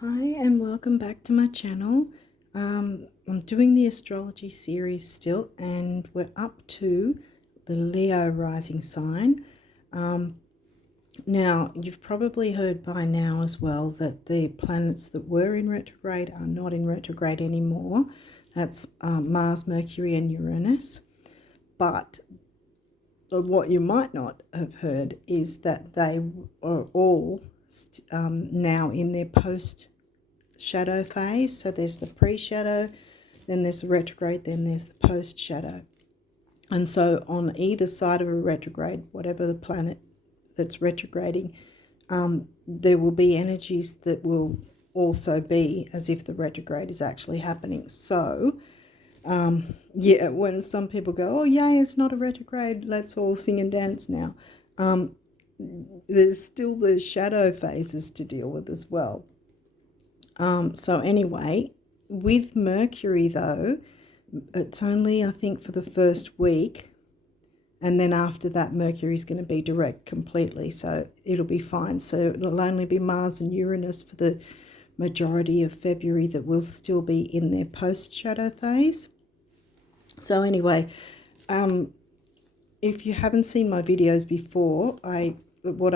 Hi and welcome back to my channel. I'm doing the astrology series still, and we're up to the Leo rising sign. Now, you've probably heard by now as well that the planets that were in retrograde are not in retrograde anymore. That's Mars, Mercury and Uranus. But what you might not have heard is that they are all now in their post shadow phase. So there's the pre-shadow, then there's the retrograde, then there's the post-shadow. And so on either side of a retrograde, whatever the planet that's retrograding, there will be energies that will also be as if the retrograde is actually happening. So yeah, when some people go, oh yay, it's not a retrograde, let's all sing and dance now, there's still the shadow phases to deal with as well. So anyway, with Mercury though, it's only, I think, for the first week, and then after that Mercury's going to be direct completely, so it'll be fine. So it'll only be Mars and Uranus for the majority of February that will still be in their post-shadow phase. So anyway, if you haven't seen my videos before, what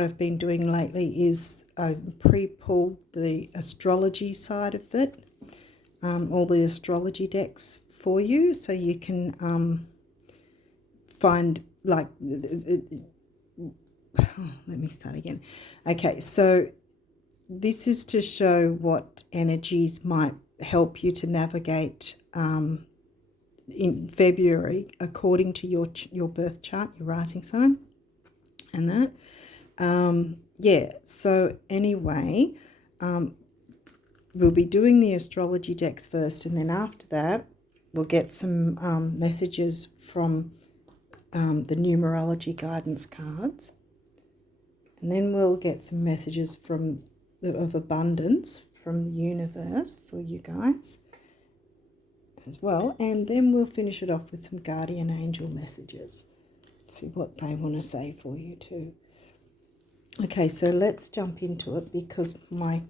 I've been doing lately is I've pre-pulled the astrology side of it, all the astrology decks for you, so you can find, like, let me start again. Okay, so this is to show what energies might help you to navigate in February according to your birth chart, your rising sign, and that. Yeah, so anyway, we'll be doing the astrology decks first, and then after that we'll get some messages from the numerology guidance cards, and then we'll get some messages from of abundance from the universe for you guys as well, and then we'll finish it off with some guardian angel messages. Let's see what they want to say for you too. Okay, so let's jump into it, because my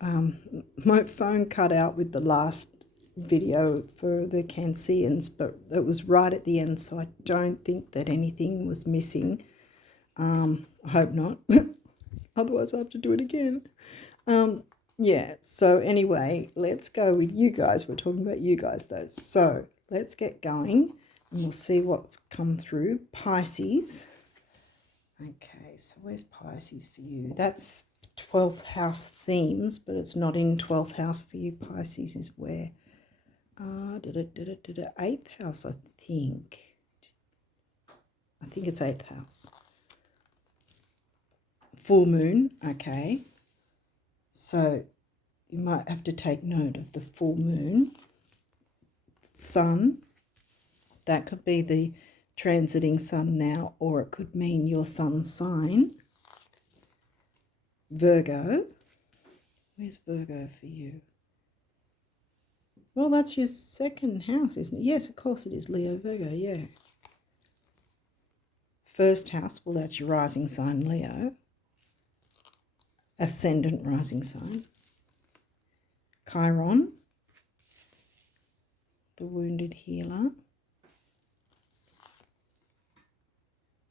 phone cut out with the last video for the Canceans, but it was right at the end, so I don't think that anything was missing. I hope not. Otherwise I have to do it again. Yeah, so anyway, let's go with you guys. We're talking about you guys though. So let's get going and we'll see what's come through. Pisces. Okay, so where's Pisces for you? That's 12th house themes, but it's not in 12th house for you. Pisces is where? 8th house, I think. I think it's 8th house. Full moon, okay. So you might have to take note of the full moon. Sun, that could be the transiting sun now, or it could mean your sun sign. Virgo, where's Virgo for you? Well, that's your second house, isn't it? Yes, of course it is. Leo, Virgo, yeah. First house, well, that's your rising sign, Leo. Ascendant rising sign. Chiron, the wounded healer.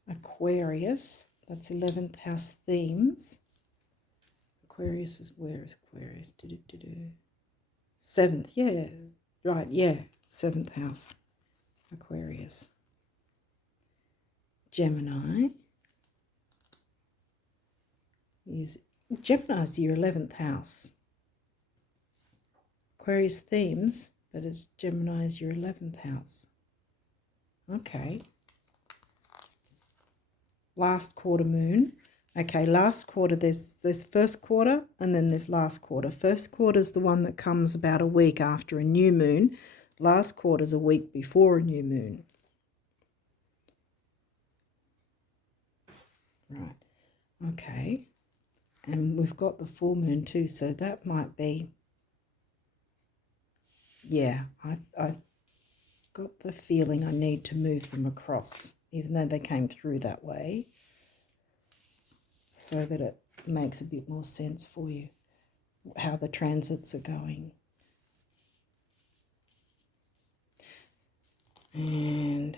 Aquarius, that's 11th house themes. Aquarius is, where is Aquarius? 7th, yeah, right, yeah, 7th house, Aquarius. Gemini is your 11th house. Aquarius themes, but it's Gemini is your 11th house. Okay. Last quarter moon. Okay, last quarter, there's first quarter and then there's last quarter. First quarter is the one that comes about a week after a new moon. Last quarter is a week before a new moon. Right, okay. And we've got the full moon too, so that might be, yeah, I got the feeling I need to move them across, even though they came through that way, so that it makes a bit more sense for you. how the transits are going. And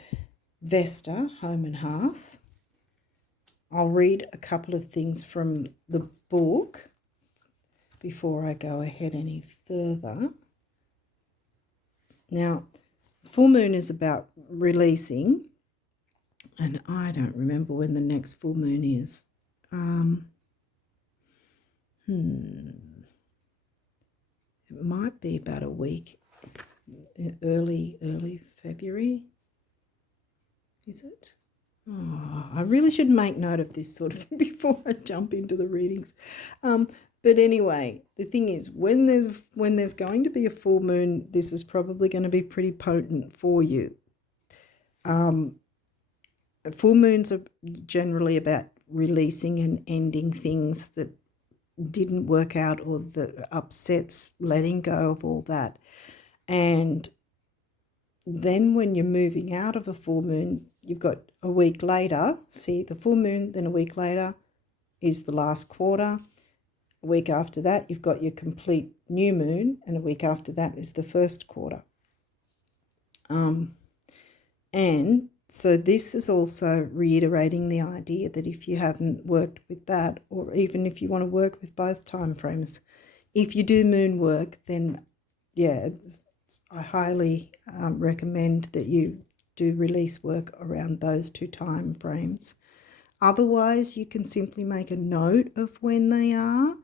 Vesta, home and hearth. I'll read a couple of things from the book before I go ahead any further. Now, full moon is about releasing, and I don't remember when the next full moon is. It might be about a week, early February. Is it? Oh, I really should make note of this sort of thing before I jump into the readings. But anyway, the thing is, when there's going to be a full moon, this is probably going to be pretty potent for you. Full moons are generally about releasing and ending things that didn't work out, or the upsets, letting go of all that. And then when you're moving out of a full moon, you've got a week later, see the full moon, then a week later is the last quarter. A week after that, you've got your complete new moon, and a week after that is the first quarter. And so this is also reiterating the idea that if you haven't worked with that, or even if you want to work with both time frames, if you do moon work, then yeah, I highly recommend that you do release work around those two time frames. Otherwise, you can simply make a note of when they are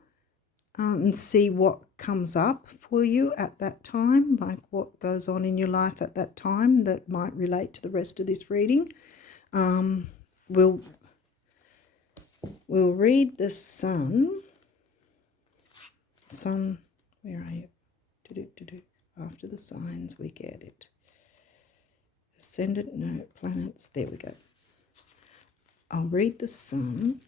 and see what comes up for you at that time, like what goes on in your life at that time that might relate to the rest of this reading. We'll read the sun. Sun, where are you? After the signs, we get it. Ascendant, no, planets, there we go. I'll read the sun.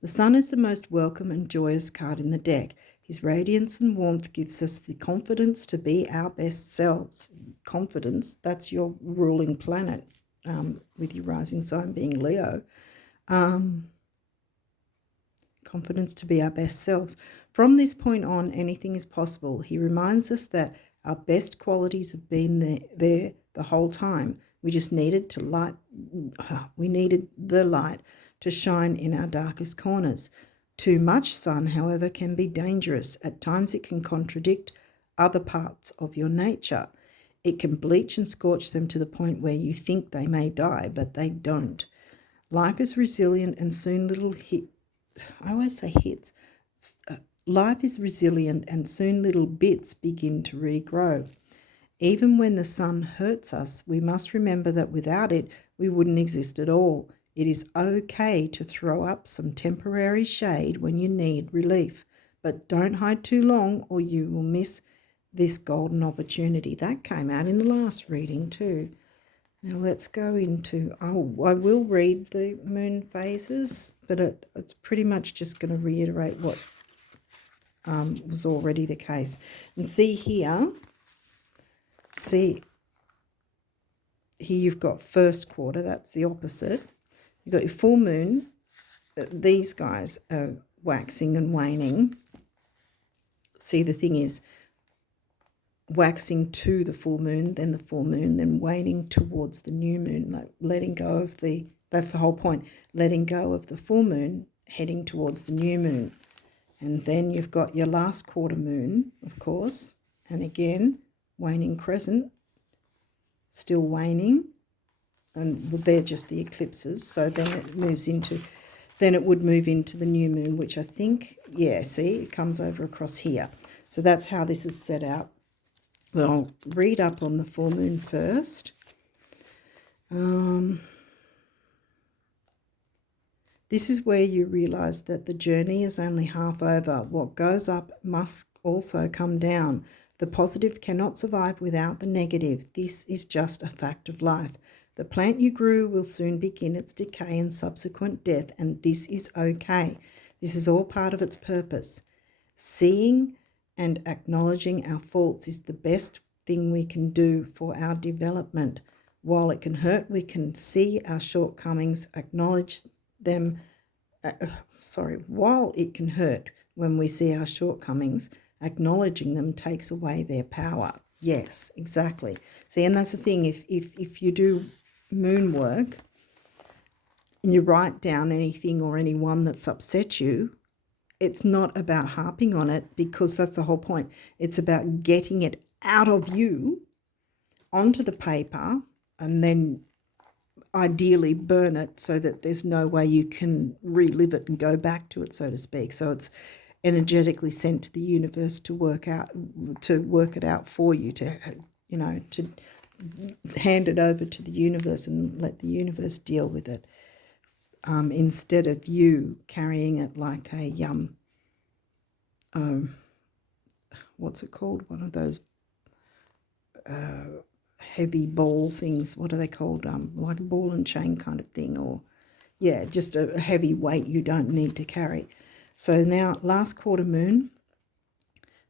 The sun is the most welcome and joyous card in the deck. His radiance and warmth gives us the confidence to be our best selves. Confidence, that's your ruling planet, with your rising sign being Leo. Confidence to be our best selves. From this point on, anything is possible. He reminds us that our best qualities have been there the whole time. We just needed the light to shine in our darkest corners. Too much sun, however, can be dangerous. At times it can contradict other parts of your nature. It can bleach and scorch them to the point where you think they may die, but they don't. Life is resilient and soon Life is resilient and soon little bits begin to regrow. Even when the sun hurts us, we must remember that without it, we wouldn't exist at all. It is okay to throw up some temporary shade when you need relief, but don't hide too long or you will miss this golden opportunity. That came out in the last reading too. Now let's go into, I will read the moon phases, but it's pretty much just going to reiterate what was already the case. And see here you've got first quarter, that's the opposite. You've got your full moon. These guys are waxing and waning. See, the thing is, waxing to the full moon, then the full moon, then waning towards the new moon, like letting go of that's the whole point, letting go of the full moon, heading towards the new moon. And then you've got your last quarter moon, of course, and again, waning crescent, still waning, and they're just the eclipses. So then it would move into the new moon, which I think, yeah, see, it comes over across here. So that's how this is set out. But I'll read up on the full moon first. This is where you realise that the journey is only half over. What goes up must also come down. The positive cannot survive without the negative. This is just a fact of life. The plant you grew will soon begin its decay and subsequent death, and this is okay. This is all part of its purpose. Seeing and acknowledging our faults is the best thing we can do for our development. While it can hurt, we can see our shortcomings, acknowledge them. While it can hurt, when we see our shortcomings, acknowledging them takes away their power. Yes, exactly. See, and that's the thing, if you do moon work and you write down anything or anyone that's upset you, it's not about harping on it, because that's the whole point. It's about getting it out of you onto the paper, and then ideally burn it so that there's no way you can relive it and go back to it, so to speak. So it's energetically sent to the universe to work it out for you, to hand it over to the universe and let the universe deal with it, instead of you carrying it like a what's it called? One of those heavy ball things. What are they called? Like a ball and chain kind of thing, or yeah, just a heavy weight you don't need to carry. So now, last quarter moon,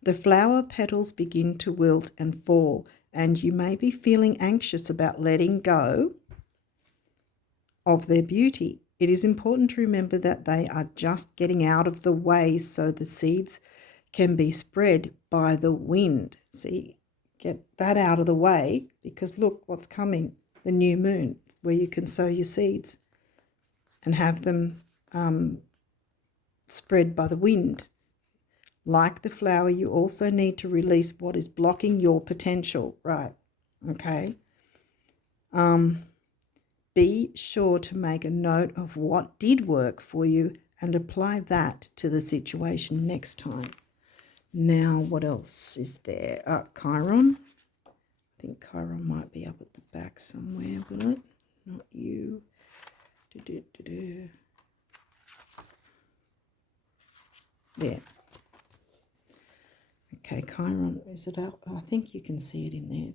the flower petals begin to wilt and fall, and you may be feeling anxious about letting go of their beauty. It is important to remember that they are just getting out of the way so the seeds can be spread by the wind. See, get that out of the way, because look what's coming, the new moon, where you can sow your seeds and have them spread by the wind. Like the flower, you also need to release what is blocking your potential, right? Okay. Be sure to make a note of what did work for you and apply that to the situation next time. Now, what else is there? Chiron. I think Chiron might be up at the back somewhere, will it? Not you. There. Okay, Chiron, is it up? I think you can see it in there.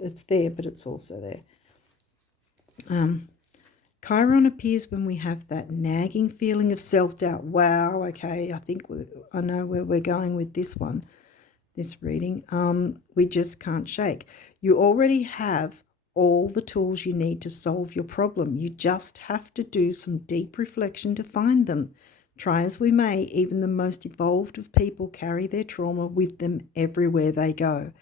It's there, but it's also there. Chiron appears when we have that nagging feeling of self-doubt. Wow, okay, I know where we're going with this one, this reading. We just can't shake. You already have all the tools you need to solve your problem. You just have to do some deep reflection to find them. Try as we may, even the most evolved of people carry their trauma with them everywhere they go.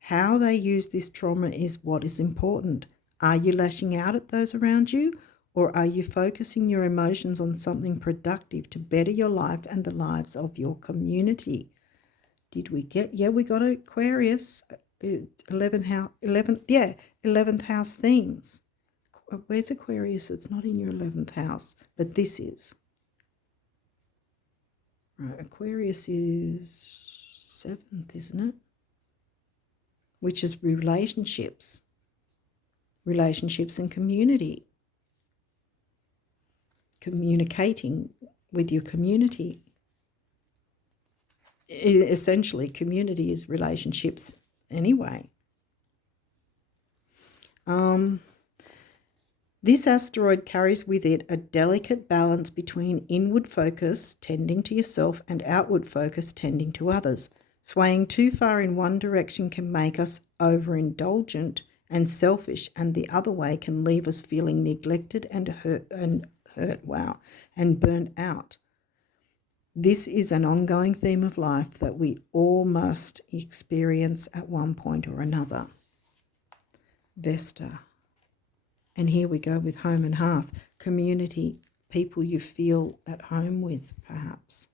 How they use this trauma is what is important. Are you lashing out at those around you, or are you focusing your emotions on something productive to better your life and the lives of your community? Did we get, yeah, we got Aquarius, 11th house themes. Where's Aquarius? It's not in your 11th house, but this is. Right, Aquarius is 7th, isn't it? Which is relationships and community. Communicating with your community. Essentially, community is relationships anyway. This asteroid carries with it a delicate balance between inward focus, tending to yourself, and outward focus, tending to others. Swaying too far in one direction can make us overindulgent and selfish, and the other way can leave us feeling neglected and hurt, and burnt out. This is an ongoing theme of life that we all must experience at one point or another. Vesta. And here we go with home and hearth. Community, people you feel at home with, perhaps.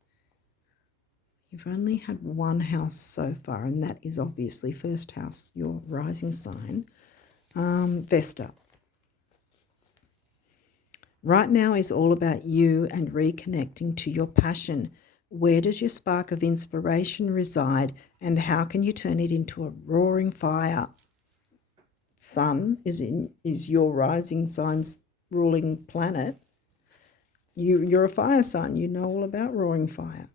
You've only had one house so far, and that is obviously first house, your rising sign. Vesta. Right now is all about you and reconnecting to your passion. Where does your spark of inspiration reside, and how can you turn it into a roaring fire? Sun is your rising sign's ruling planet. You're a fire sign. You know all about roaring fire.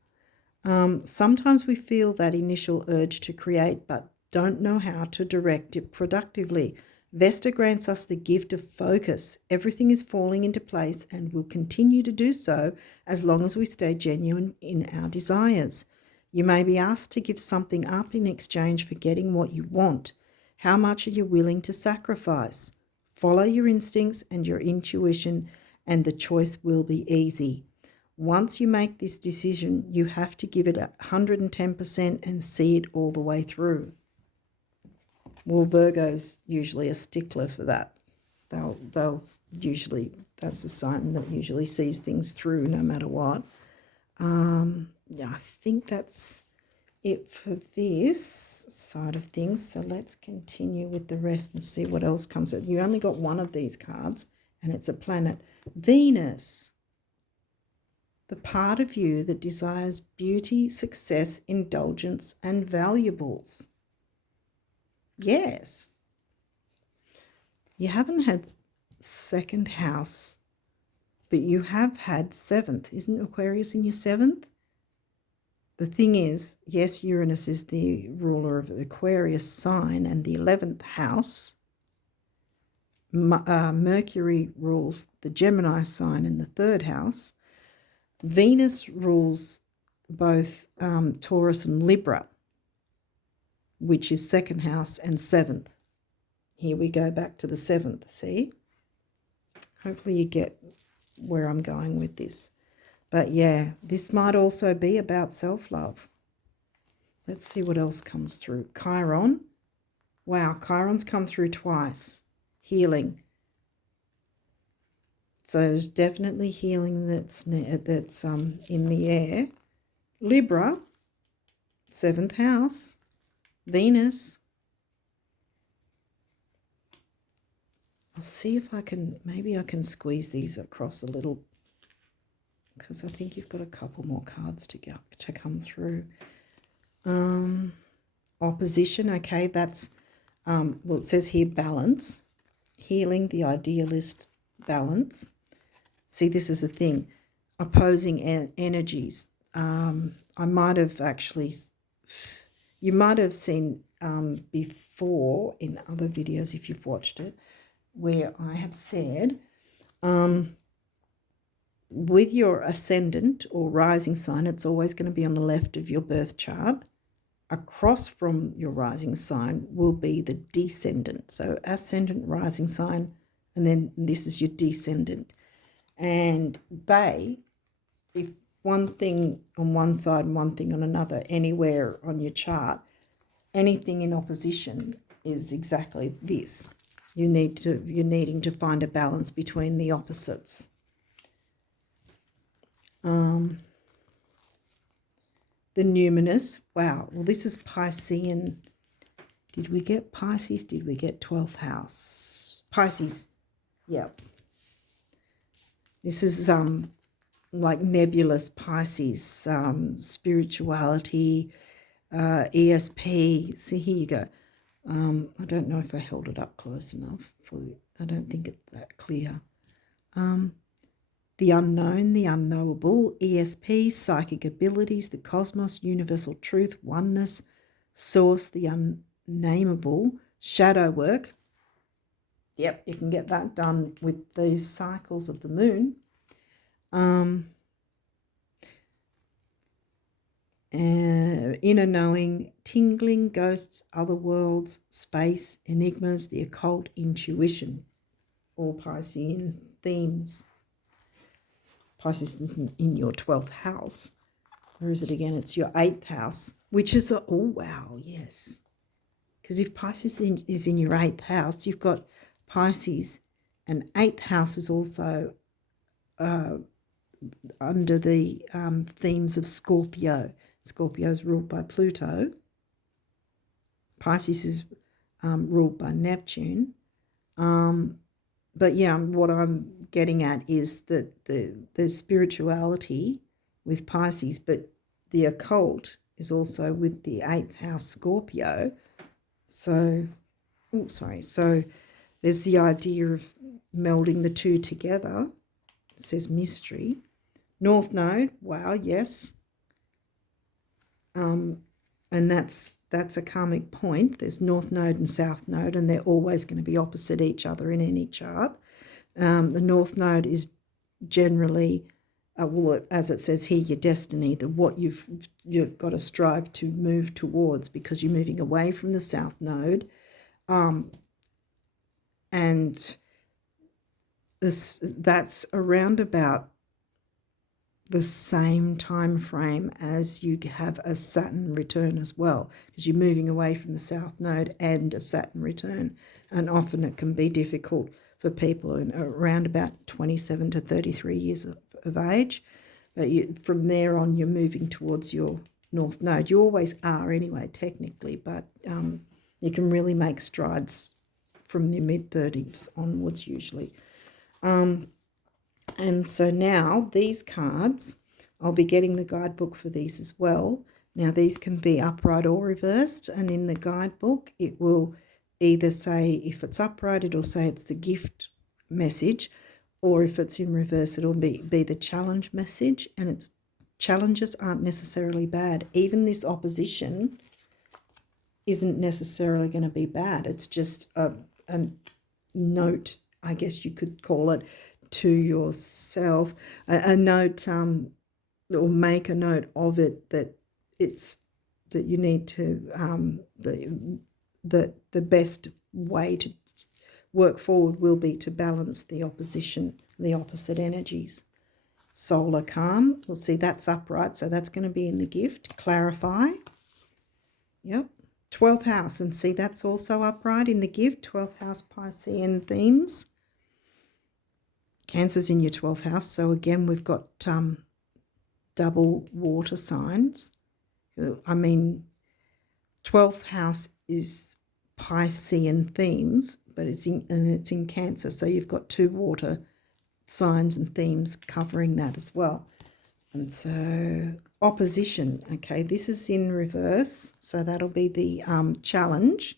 Sometimes we feel that initial urge to create, but don't know how to direct it productively. Vesta grants us the gift of focus. Everything is falling into place and will continue to do so as long as we stay genuine in our desires. You may be asked to give something up in exchange for getting what you want. How much are you willing to sacrifice? Follow your instincts and your intuition, and the choice will be easy. Once you make this decision, you have to give it 110% and see it all the way through. Well, Virgo's usually a stickler for that. They'll usually, that's a sign that usually sees things through no matter what. Yeah, I think that's it for this side of things. So let's continue with the rest and see what else comes out. You only got one of these cards, and it's a planet. Venus. The part of you that desires beauty, success, indulgence, and valuables. Yes. You haven't had second house, but you have had 7th. Isn't Aquarius in your 7th? The thing is, yes, Uranus is the ruler of Aquarius sign and the 11th house. Mercury rules the Gemini sign in the 3rd house. Venus rules both Taurus and Libra, which is 2nd house and 7th. Here we go back to the 7th, see? Hopefully you get where I'm going with this. But yeah, this might also be about self-love. Let's see what else comes through. Chiron. Wow, Chiron's come through twice. Healing. So there's definitely healing that's in the air. Libra, 7th house. Venus. I'll see if I can, maybe I can squeeze these across a little, because I think you've got a couple more cards to come through. Opposition, okay, that's, well, it says here balance. Healing, the idealist, balance. See, this is the thing. Opposing energies. I might have actually, you might have seen before in other videos if you've watched it, where I have said with your ascendant or rising sign, it's always going to be on the left of your birth chart. Across from your rising sign will be the descendant. So ascendant, rising sign, and then this is your descendant. And they, if one thing on one side and one thing on another, anywhere on your chart, anything in opposition is exactly this. You're needing to find a balance between the opposites. The numinous, wow, well, this is Piscean. Did we get Pisces? Did we get 12th house? Pisces, yeah. This is like nebulous Pisces, spirituality, ESP. See, here you go. I don't know if I held it up close enough for you. I don't think it's that clear. The unknown, the unknowable, ESP, psychic abilities, the cosmos, universal truth, oneness, source, the unnameable, shadow work. Yep, you can get that done with these cycles of the moon. Inner knowing, tingling, ghosts, other worlds, space, enigmas, the occult, intuition, all Piscean themes. Pisces is in your 12th house. Where is it again? It's your 8th house, which is, oh, wow, yes. Because if Pisces is in your 8th house, you've got Pisces, and 8th house is also under the themes of Scorpio. Scorpio is ruled by Pluto. Pisces is ruled by Neptune. But yeah, what I'm getting at is that there's spirituality with Pisces, but the occult is also with the 8th house Scorpio. So, so there's the idea of melding the two together. It says mystery. North Node, wow, yes. And that's a karmic point. There's North Node and South Node, and they're always going to be opposite each other in any chart. The North Node is generally, well, as it says here, your destiny, what you've got to strive to move towards, because you're moving away from the South Node. And that's around about the same time frame as you have a Saturn return as well, because you're moving away from the South Node and a Saturn return, and often it can be difficult for people in around about 27 to 33 years of age. But from there on, you're moving towards your North Node. You always are anyway, technically, but you can really make strides from your mid-30s onwards usually. And so now these cards, I'll be getting the guidebook for these as well. Now these can be upright or reversed, and in the guidebook it will either say, if it's upright, it'll say it's the gift message, or if it's in reverse, it'll be the challenge message. And it's challenges aren't necessarily bad. Even this opposition isn't necessarily going to be bad. It's just a note, I guess you could call it, to yourself, a note, or make a note of it, that it's that you need to the best way to work forward will be to balance the opposition, the opposite energies. Solar calm, we'll see that's upright, so that's going to be in the gift. Clarify, yep. 12th house, and see that's also upright in the gift. 12th house Piscean themes. Cancer's in your 12th house, so again we've got double water signs. I mean, 12th house is Piscean themes, but it's in Cancer, so you've got two water signs and themes covering that as well. And so opposition, okay, this is in reverse, so that'll be the challenge,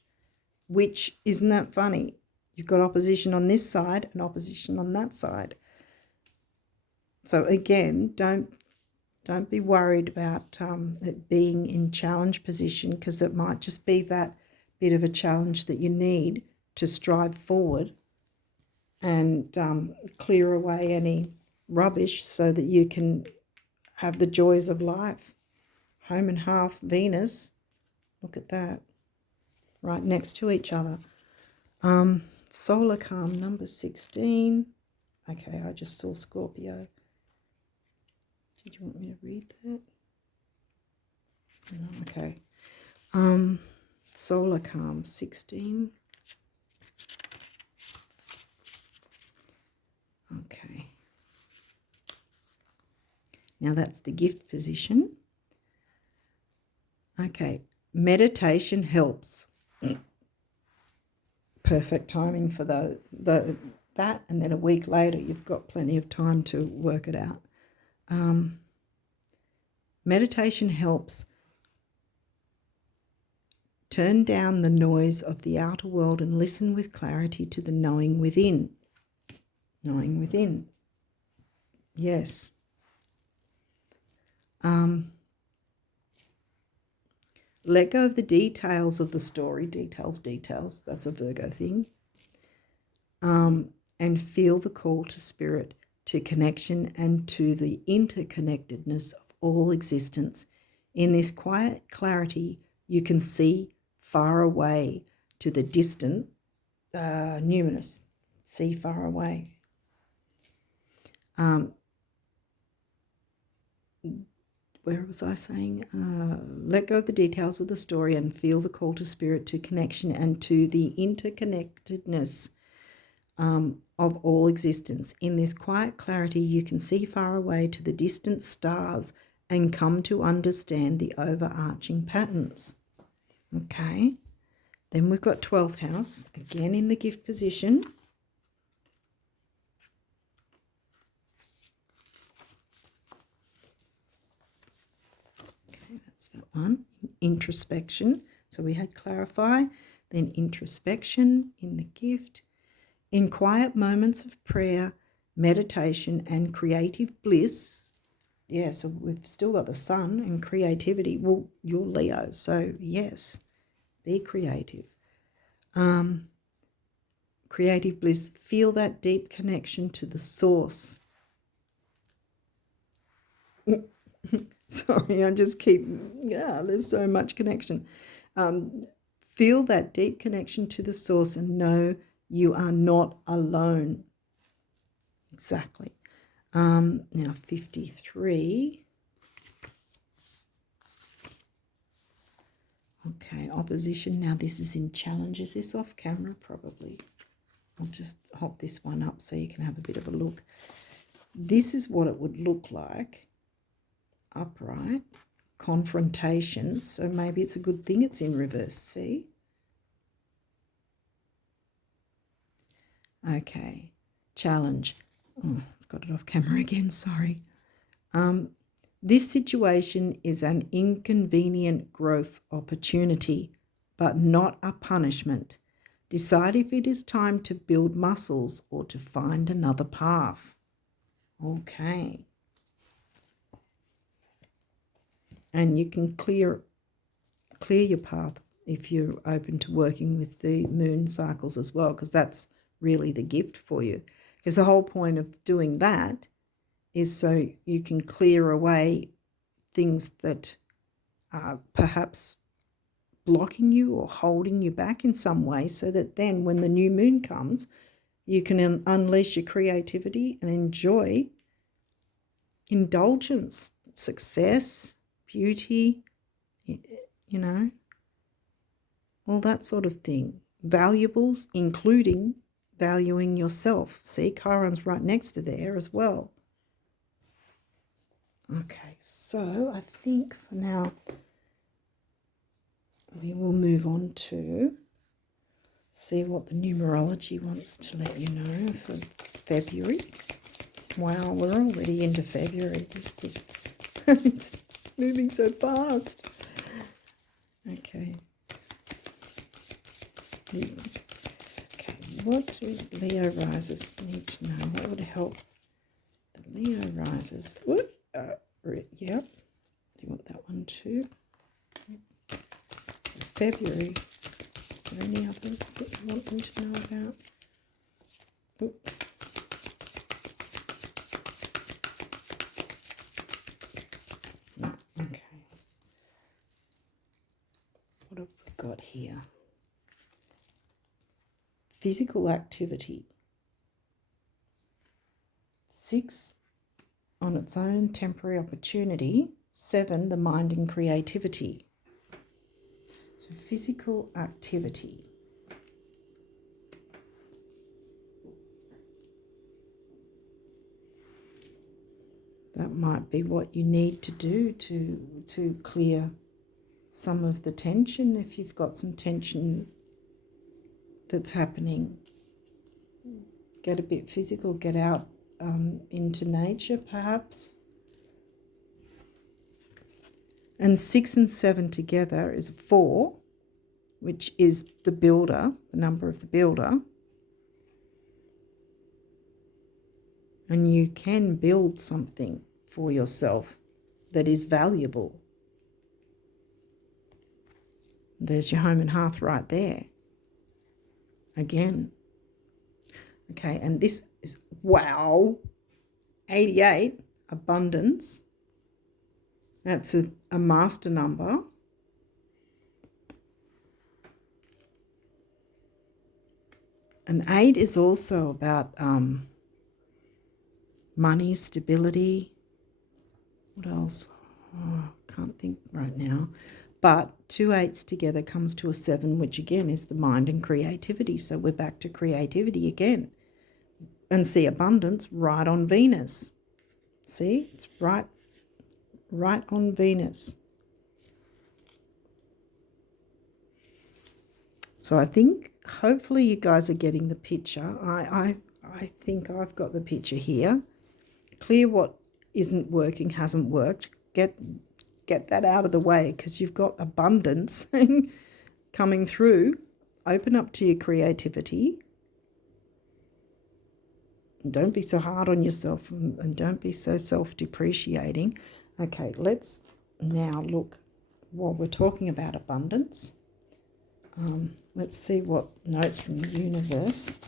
which, isn't that funny? You've got opposition on this side and opposition on that side. So again, don't be worried about it being in challenge position, because it might just be that bit of a challenge that you need to strive forward and clear away any rubbish so that you can have the joys of life. Home and hearth, Venus, look at that, right next to each other. Solar calm, number 16. Okay, I just saw Scorpio. Did you want me to read that? No, okay. Solar calm, 16. Okay. Now that's the gift position. Okay, meditation helps. Perfect timing for that, and then a week later you've got plenty of time to work it out. Meditation helps turn down the noise of the outer world and listen with clarity to the knowing within. Knowing within. Yes. Let go of the details of the story. Details. That's a Virgo thing. And feel the call to spirit, to connection, and to the interconnectedness of all existence. In this quiet clarity, you can see far away to the distant numinous. See far away. Where was I saying? Let go of the details of the story and feel the call to spirit, to connection, and to the interconnectedness of all existence. In this quiet clarity, you can see far away to the distant stars and come to understand the overarching patterns. Okay. Then we've got 12th house, again in the gift position. That's that one. Introspection. So we had clarify, then introspection in the gift. In quiet moments of prayer, meditation, and creative bliss. Yeah, so we've still got the sun and creativity. Well, you're Leo, so yes, be creative. Creative bliss. Feel that deep connection to the source. Sorry, I just keep, there's so much connection. Feel that deep connection to the source and know you are not alone. Exactly. Now 53. Okay, opposition. Now this is in challenge. Is this off camera? Probably. I'll just hop this one up so you can have a bit of a look. This is what it would look like. Upright. Confrontation. So maybe it's a good thing it's in reverse. See? Okay. Challenge. Oh, I've got it off camera again. Sorry. This situation is an inconvenient growth opportunity, but not a punishment. Decide if it is time to build muscles or to find another path. Okay. And you can clear your path if you're open to working with the moon cycles as well, because that's really the gift for you. Because the whole point of doing that is so you can clear away things that are perhaps blocking you or holding you back in some way, so that then when the new moon comes, you can unleash your creativity and enjoy indulgence, success, beauty, you know, all that sort of thing. Valuables, including valuing yourself. See, Chiron's right next to there as well. Okay, so I think for now we will move on to see what the numerology wants to let you know for February. Wow, we're already into February. It's moving so fast. Okay. Okay, what do Leo risers need to know? What would help the Leo risers? Yep. Do you want that one too? February. Is there any others that you want them to know about? Oop. No, okay. What have we got here? Physical activity. 6 on its own, temporary opportunity. 7, the mind and creativity. So physical activity. That might be what you need to do to clear some of the tension. If you've got some tension that's happening, get a bit physical, get out into nature perhaps. And 6 and 7 together is 4, which is the builder, the number of the builder. And you can build something for yourself that is valuable. There's your home and hearth right there. Again. Okay, and this is, wow, 88, abundance. That's a master number. And 8 is also about money, stability. What else? Oh, can't think right now. But 2 8s together comes to a 7, which again is the mind and creativity. So we're back to creativity again. And see, abundance right on Venus. See, it's right on Venus. So I think hopefully you guys are getting the picture. I think I've got the picture here. Clear what isn't working, hasn't worked. Get that out of the way, because you've got abundance coming through. Open up to your creativity. Don't be so hard on yourself, and don't be so self-depreciating. Okay, let's now look, while we're talking about abundance, let's see what notes from the universe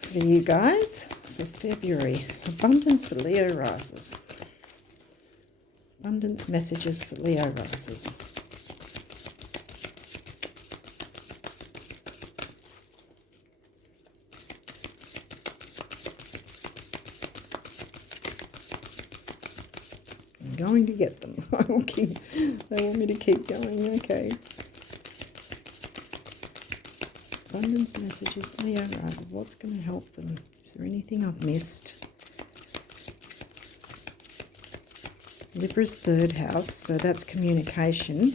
for you guys for February. Abundance for Leo risers. Abundance messages for Leo risers. going to get them. They want me to keep going. Okay. Abundance messages. Leo rising. What's going to help them? Is there anything I've missed? Libra's third house, so that's communication.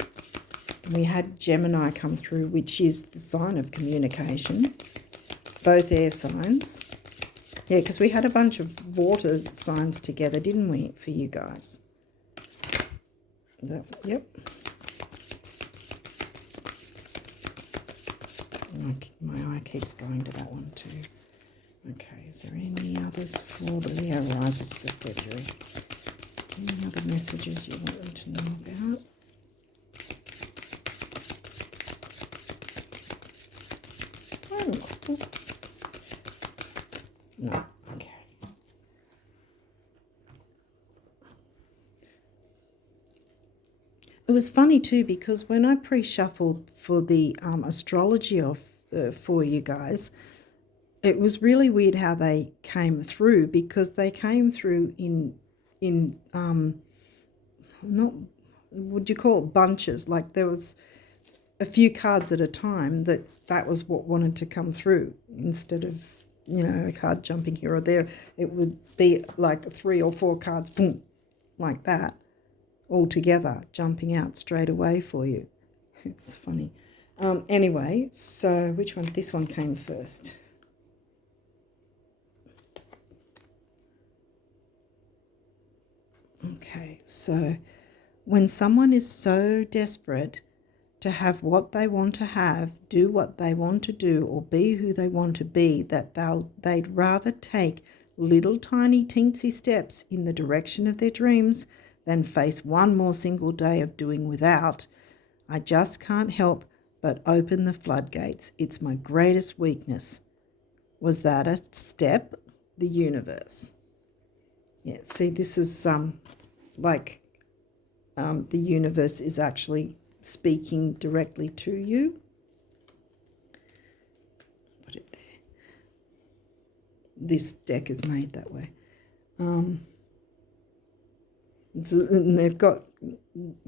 We had Gemini come through, which is the sign of communication. Both air signs. Yeah, because we had a bunch of water signs together, didn't we, for you guys? Yep. My eye keeps going to that one too. Okay, is there any others for the Leo rises for February? Any other messages you want them to know about? No, okay. It was funny too, because when I pre-shuffled for the astrology for you guys, it was really weird how they came through, because they came through in not, would you call it bunches? Like there was a few cards at a time that was what wanted to come through, instead of, you know, a card jumping here or there. It would be like 3 or 4 cards, boom, like that, all together, jumping out straight away for you. It's funny. Anyway, so which one? This one came first. Okay, so when someone is so desperate to have what they want to have, do what they want to do, or be who they want to be, that they'd rather take little tiny teensy steps in the direction of their dreams than face one more single day of doing without. I just can't help but open the floodgates. It's my greatest weakness. Was that a step? The universe. Yeah, see, this is the universe is actually speaking directly to you. Put it there. This deck is made that way. And they've got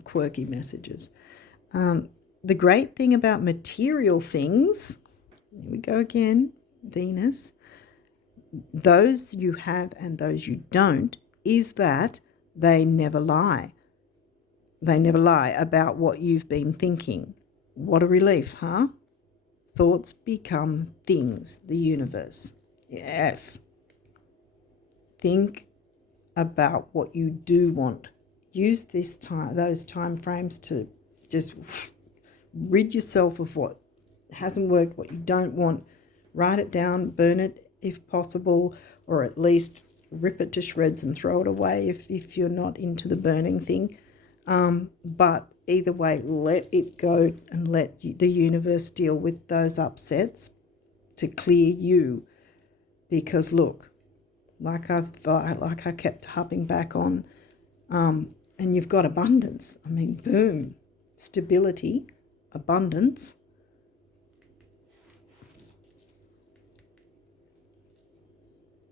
quirky messages. The great thing about material things, here we go again, Venus, those you have and those you don't, is that they never lie. They never lie about what you've been thinking. What a relief, huh? Thoughts become things, the universe. Yes. Think about what you do want. Use those time frames to just rid yourself of what hasn't worked, what you don't want. Write it down, burn it if possible, or at least rip it to shreds and throw it away if you're not into the burning thing. But either way, let it go and let the universe deal with those upsets to clear you. Because look, like I kept harping back on, and you've got abundance. I mean, boom, stability, abundance.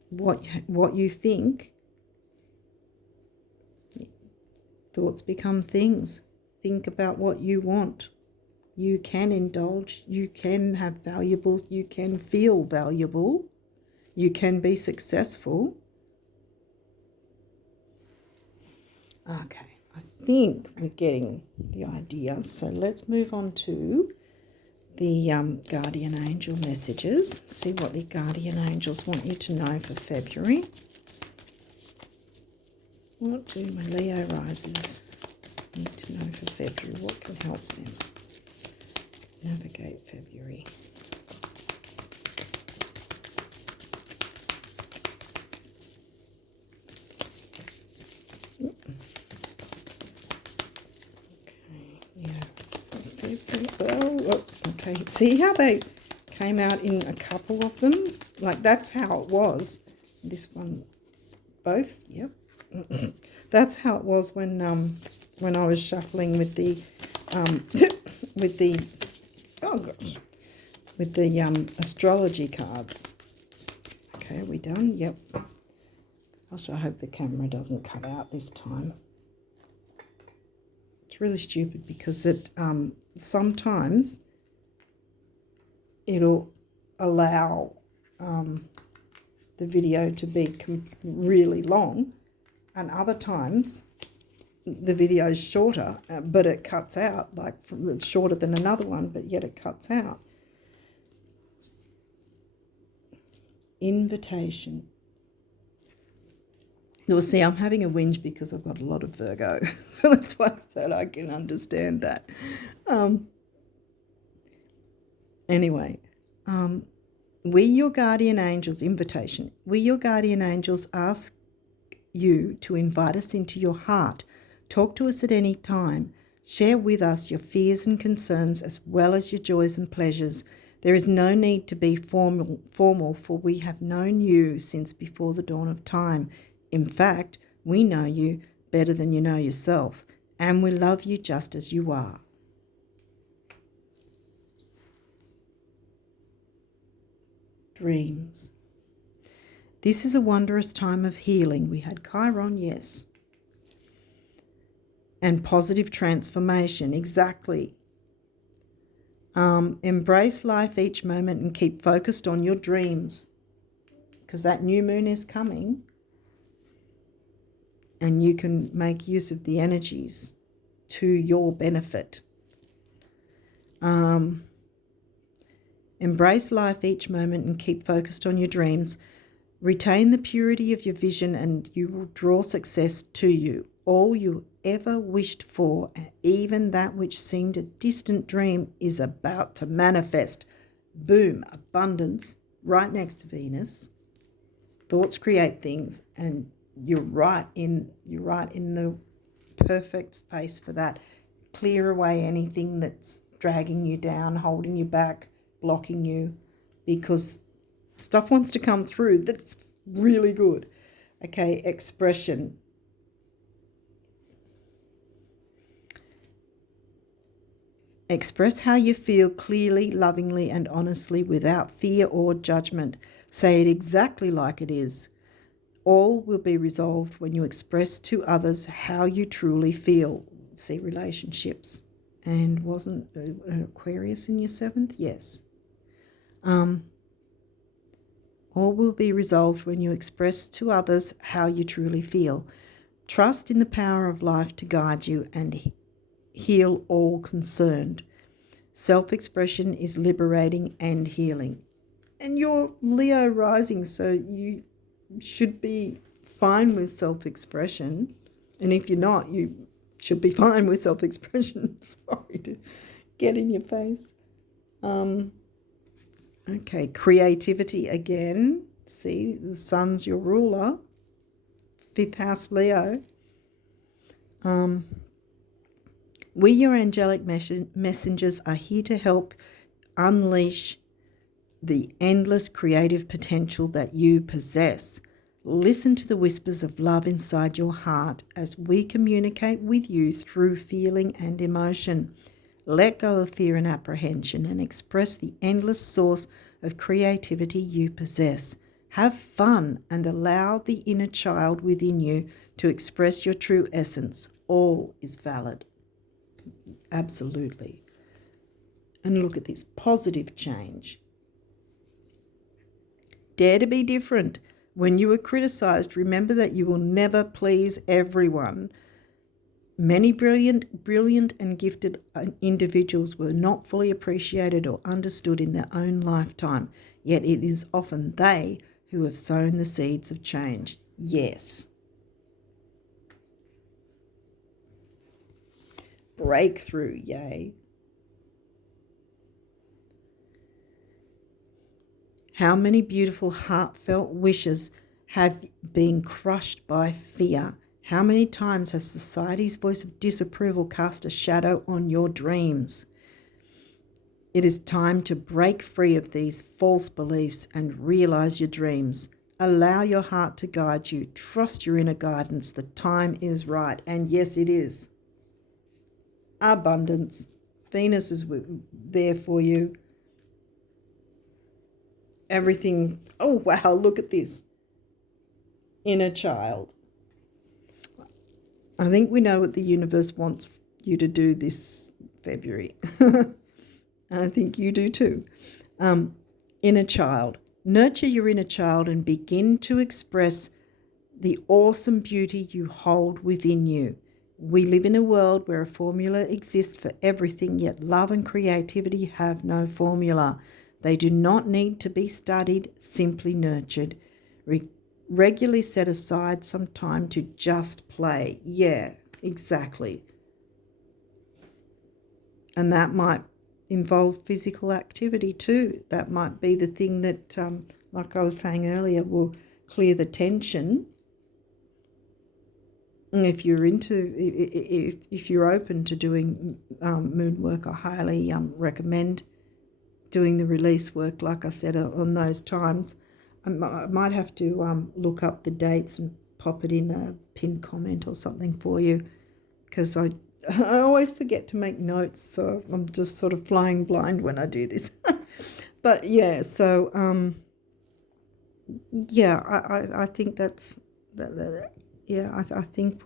What you think, thoughts become things. Think about what you want. You can indulge, you can have valuables, you can feel valuable, you can be successful. Okay, I think we're getting the idea. So let's move on to the guardian angel messages. See what the guardian angels want you to know for February. What do my Leo risers need to know for February? What can help them navigate February? Okay, see how they came out in a couple of them? Like, that's how it was. This one, both, yep. That's how it was when I was shuffling with the astrology cards. Okay, are we done? Yep. Gosh, I hope the camera doesn't cut out this time. really stupid because it sometimes it'll allow the video to be really long, and other times the video is shorter, but it cuts out, like it's shorter than another one, but yet it cuts out. Invitation. You'll see I'm having a whinge because I've got a lot of Virgo. That's why I said I can understand that. Anyway, we, your guardian angels, invitation. We, your guardian angels, ask you to invite us into your heart. Talk to us at any time. Share with us your fears and concerns as well as your joys and pleasures. There is no need to be formal, for we have known you since before the dawn of time. In fact, we know you better than you know yourself, and we love you just as you are. Dreams. This is a wondrous time of healing. We had Chiron, yes. And positive transformation, exactly. Embrace life each moment and keep focused on your dreams, because that new moon is coming. And you can make use of the energies to your benefit. Embrace life each moment and keep focused on your dreams. Retain the purity of your vision and you will draw success to you. All you ever wished for, even that which seemed a distant dream, is about to manifest. Boom, abundance, right next to Venus. Thoughts create things, and you're right in the perfect space for that. Clear away anything that's dragging you down, holding you back, blocking you, because stuff wants to come through that's really good. Okay, expression. Express how you feel clearly, lovingly, and honestly without fear or judgment. Say it exactly like it is. All will be resolved when you express to others how you truly feel. See relationships. And wasn't Aquarius in your 7th? Yes. All will be resolved when you express to others how you truly feel. Trust in the power of life to guide you and heal all concerned. Self-expression is liberating and healing. And you're Leo rising, so you should be fine with self-expression. And if you're not, you should be fine with self-expression. Sorry to get in your face. Okay, creativity again. See, the sun's your ruler. 5th house Leo. We, your angelic messengers, are here to help unleash the endless creative potential that you possess. Listen to the whispers of love inside your heart as we communicate with you through feeling and emotion. Let go of fear and apprehension and express the endless source of creativity you possess. Have fun and allow the inner child within you to express your true essence. All is valid. Absolutely. And look at this positive change. Dare to be different. When you are criticized, remember that you will never please everyone. Many brilliant and gifted individuals were not fully appreciated or understood in their own lifetime, yet it is often they who have sown the seeds of change. Yes. Breakthrough, yay. How many beautiful heartfelt wishes have been crushed by fear? How many times has society's voice of disapproval cast a shadow on your dreams? It is time to break free of these false beliefs and realize your dreams. Allow your heart to guide you. Trust your inner guidance. The time is right. And yes, it is. Abundance. Venus is there for you. Everything. Oh, wow, look at this. Inner child. I think we know what the universe wants you to do this February. I think you do too. Inner child. Nurture your inner child and begin to express the awesome beauty you hold within you. We live in a world where a formula exists for everything, yet love and creativity have no formula. They do not need to be studied, simply nurtured. Regularly set aside some time to just play. Yeah, exactly. And that might involve physical activity too. That might be the thing that, like I was saying earlier, will clear the tension. If you're if you're open to doing moon work, I highly recommend doing the release work, like I said, on those times. I might have to look up the dates and pop it in a pinned comment or something for you, because I always forget to make notes, so I'm just sort of flying blind when I do this. But yeah, so yeah, I think that's yeah, I think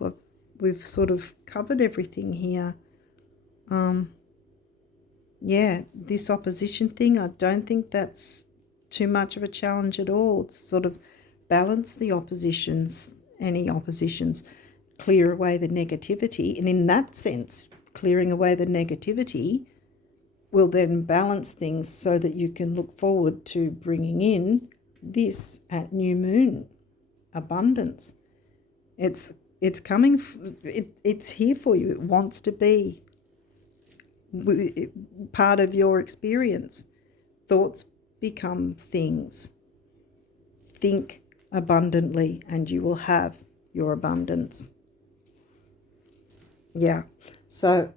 we've sort of covered everything here. Yeah, this opposition thing, I don't think that's too much of a challenge at all. It's sort of balance the oppositions, any oppositions, clear away the negativity. And in that sense, clearing away the negativity will then balance things so that you can look forward to bringing in this at new moon, abundance. It's coming, it's here for you. It wants to be part of your experience. Thoughts become things. Think abundantly and you will have your abundance. Yeah. So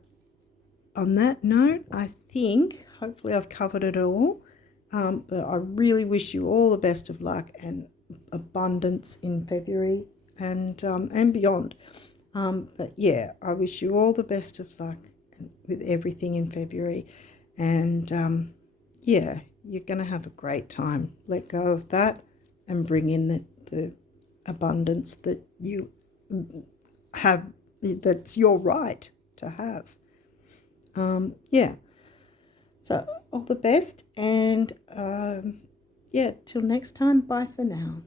on that note, I think hopefully I've covered it all. But I really wish you all the best of luck and abundance in February and beyond. But yeah, I wish you all the best of luck with everything in February. And yeah, you're going to have a great time. Let go of that and bring in the abundance that you have, that's your right to have. Yeah. So all the best, and yeah, till next time, bye for now.